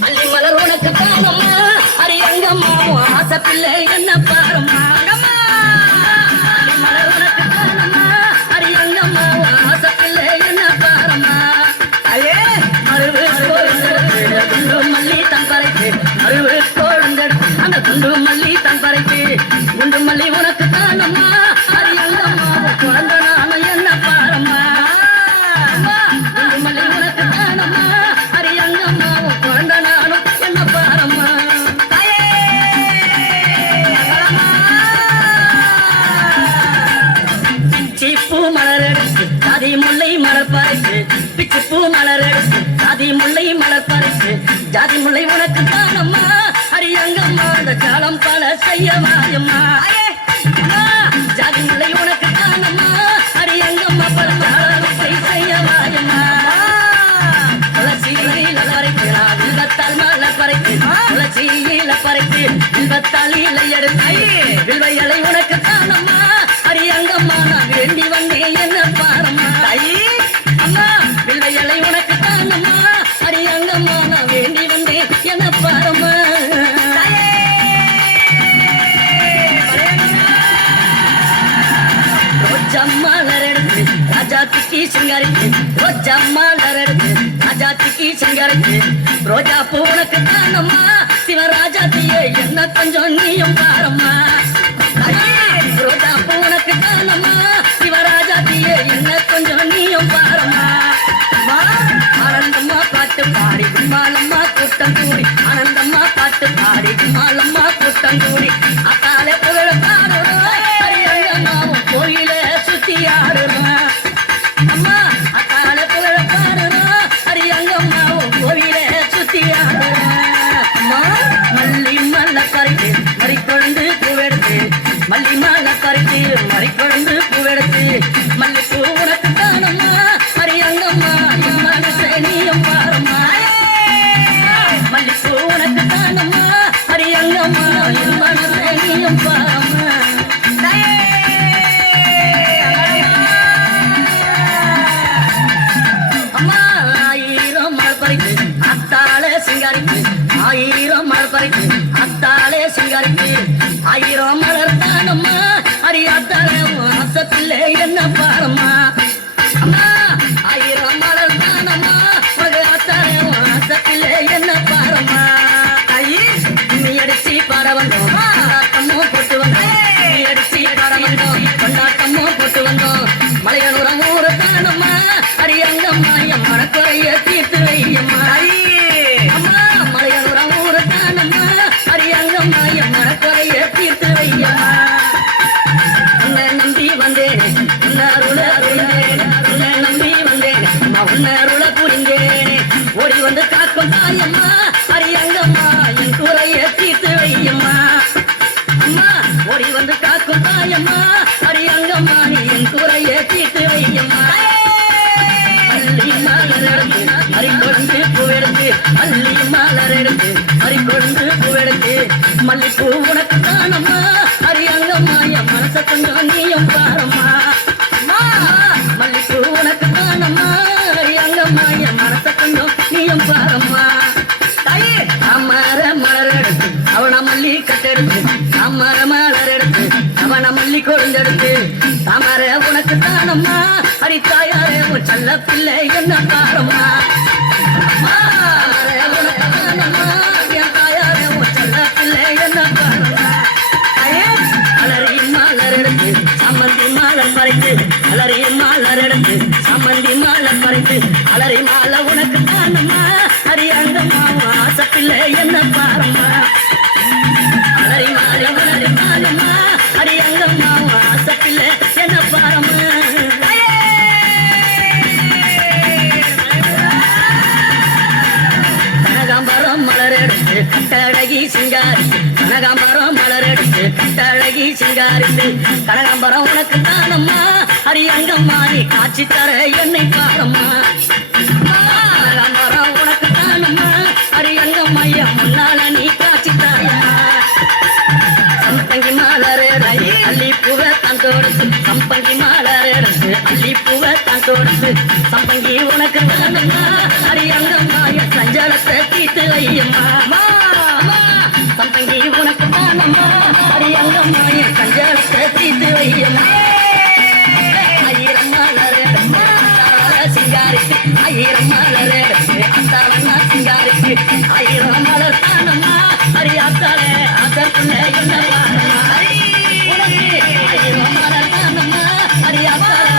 அள்ளி மலர் உனக்கு தானம்மா அரியங்கம்மா ஆசப்பிள்ளை என்ன பாரும்மா மலர் உனக்கு தானம்மா அரியங்கம்மா ஆசப்பிள்ளை என்ன பாரும்மா மருவு குண்டு மல்லி தன் பறைக்கு மருவு கோழுந்தெடுத்து அந்த குண்டு மல்லி தன் பறைக்கு குண்டு மல்லி உனக்கு தானம்மா அரியங்கம்மா குழந்தை நாம என்ன பாரும்மா குண்டு மல்லி உனக்கு தானம்மா முல்லை மலர் பறித்து பிச்சு பூ மலர் எடுத்து ஜாதி முல்லை மலர் பறித்து ஜாதி முல்லை உனக்கு தானம்மா அரியங்கம்மா அந்த காலம் பல செய்யவாயம்மா ஜாதி முல்லை உனக்கு தானம்மா அரியங்கம்மா பல காலத்தை செய்யவாயம்மா துளசியில பறித்து வில்வத்தால் மலர் பறித்து துளசியில பறித்து வில்வத்தால் இலை எடுத்து வில்வை இலை உனக்கு தானம்மா அரியங்கம்மா நான் வேண்டி வந்தேன் என்ன பாரம்மா அம்மா வில்வை இலை உனக்கு தானம்மா அரியங்கம்மா நான் வேண்டி வந்தேன் என்ன பாரம்மா ரோஜம்மாளர் எடுத்து ராஜாத்திக்கு சிங்காரிக்கு ரோஜம்மாளர் எடுத்து ராஜாத்திக்கு சிங்காரிக்கு ரோஜா பூ உனக்கு தானம்மா சிவராஜாத்தியே என்ன கொஞ்சம் நீயும் பாரம்மா ரோஜா பூ உனக்கு தானம்மா சிவராஜாத்தியே என்ன கொஞ்சம் நீயும் பாரம்மா ஆனந்தம்மா பாட்டு பாடி கும்மாலம்மா கூட்டம் கூடி ஆனந்தம்மா பாட்டு பாடி கும்மாலம்மா கூட்டம் கூடி அத்தாலே புகழ பாடுறோம் அரியங்கம்மாவும் கோயில சுத்தி ஆடுறோம் அம்மா அத்தாலே புகழ பாடுறோம் அரியங்கம்மாவும் கோயில சுத்தி ஆடுறோம் அம்மா மல்லி மல்ல பறித்து மறிக்கொழுந்து பூவெடுத்து மல்லி மாலை பறித்து மறிக்கொழுந்து பூவெடுத்து மல்லிப்பூ உனக்கு தானம்மா அரியங்கம்மா என் மனசை நீயும் பாரம்மா மல்லிப்பூ உனக்கு தானம்மா அரியங்கம்மா என் மனசை நீயும் பாரம்மா அம்மா ஆயிரம் மலர் பறித்து அத்தாளே சிங்காரிக்கு ஆயிரம் மலர் பறித்து அத்தாளே சிங்காரிக்கு ஆயிரம் மலர் தானம்மா அரியாத்தாளே ஆசப்பிள்ளை என்ன பாரம்மா அம்மா ஆயிரம் மலர் தானம்மா மகாத்தாளே ஆசப்பிள்ளை என்ன பாரம்மா நீ அடிச்சு பாட வந்தோம் கொண்டாட்டமும் போட்டு வந்தோம் நீ அடிச்சு பாட வந்தோம் கொண்டாட்டமும் போட்டு வந்தோம் மலையனூரம் ஊரு தானம்மா அரியங்கம்மா என் மனக்குறைய தீர்த்து வையம்மா அம்மா மலையனூரம் ஊரு தானம்மா அரியங்கம்மா என் மனக்குறைய தீர்த்து வையம்மா உன்னை நம்பி வந்தேன் உன்னை நம்பி வந்தேன் நான் உன்னை அருள புரிந்தேன் ஓடி வந்து காக்கும் தாயம்மா அரியங்கம்மா என் குறைய தீர்த்து வையம்மா அம்மா ஓடி வந்து காக்கும் தாயம்மா அரியங்கம்மா என் குறைய தீர்த்து வையம்மா அள்ளி மலர் எடுத்து மறிக்கொழுந்து பூவெடுத்து அள்ளி மலர் எடுத்து மறிக்கொழுந்து பூவெடுத்து மல்லிப்பூ உனக்கு தானம்மா அரியங்கம்மா என் மனசை கொஞ்சம் நீயும் பாரம்மா மல்லிப்பூ உனக்கு தானம்மா அரியங்கம்மா என் மனசை கொஞ்சம் நீயும் பாரம்மா அமர மலர் எடுத்து அவன மல்லி கட்டெடுத்து அமர மலர் எடுத்து அவன மல்லி கொழுந்தெடுத்து தாமர உனக்கு தானம்மா அரித்தாயாரே உன் செல்ல பிள்ளை என்ன பாரம்மா உனக்கு தானம்மா என் தாயாரே உன் செல்ல பிள்ளை என்ன பாரம்மா அலறி மலர் எடுத்து சம்மந்தி மாலர் பறித்து அலறி மலர் எடுத்து சம்மந்தி மாலர் பறித்து அலறி மாலை உனக்கு தானம்மா அரியங்கம்மா ஆசப்பிள்ளை என்ன பாரம்மா அலறி மாலை அரியங்கம்மா ஆசப்பிள்ளை சிங்காரித்து கனகாம்பரம் மலர் எடுத்து கட்டழகி சிங்காரித்து கனகாம்பரம் உனக்கு தானம்மா அரியங்கம்மா நீ காட்சி தர என்னை பாரம்மா கனகாம்பரம் உனக்கு தானம்மா அரியங்கம்மா என் முன்னால நீ காட்சி தாரம்மா சம்பங்கி மலர் அள்ளி பூவை தான் தொடுத்து சம்பங்கி மலர் அள்ளி பூவை தான் தொடுத்து சம்பங்கி உனக்கு வேணும்மா அரியங்கம்மா என் சஞ்சலத்தை தீர்த்து வையம்மா சம்பங்கி உனக்கு தானம்மா அரியங்கம்மா என் சஞ்சலத்தை தீர்த்து வையம்மா ஆயிரம் மலர் சிங்காரிக்கு ஆயிரம் மலர் அத்தாவண்ணா சிங்காரிக்கு ஆயிரம் மலர் தானம்மா அரியாத்தால அதற்குள்ள என்ன உனக்கு ஆயிரம் மலர் தானம்மா அரியாத்தால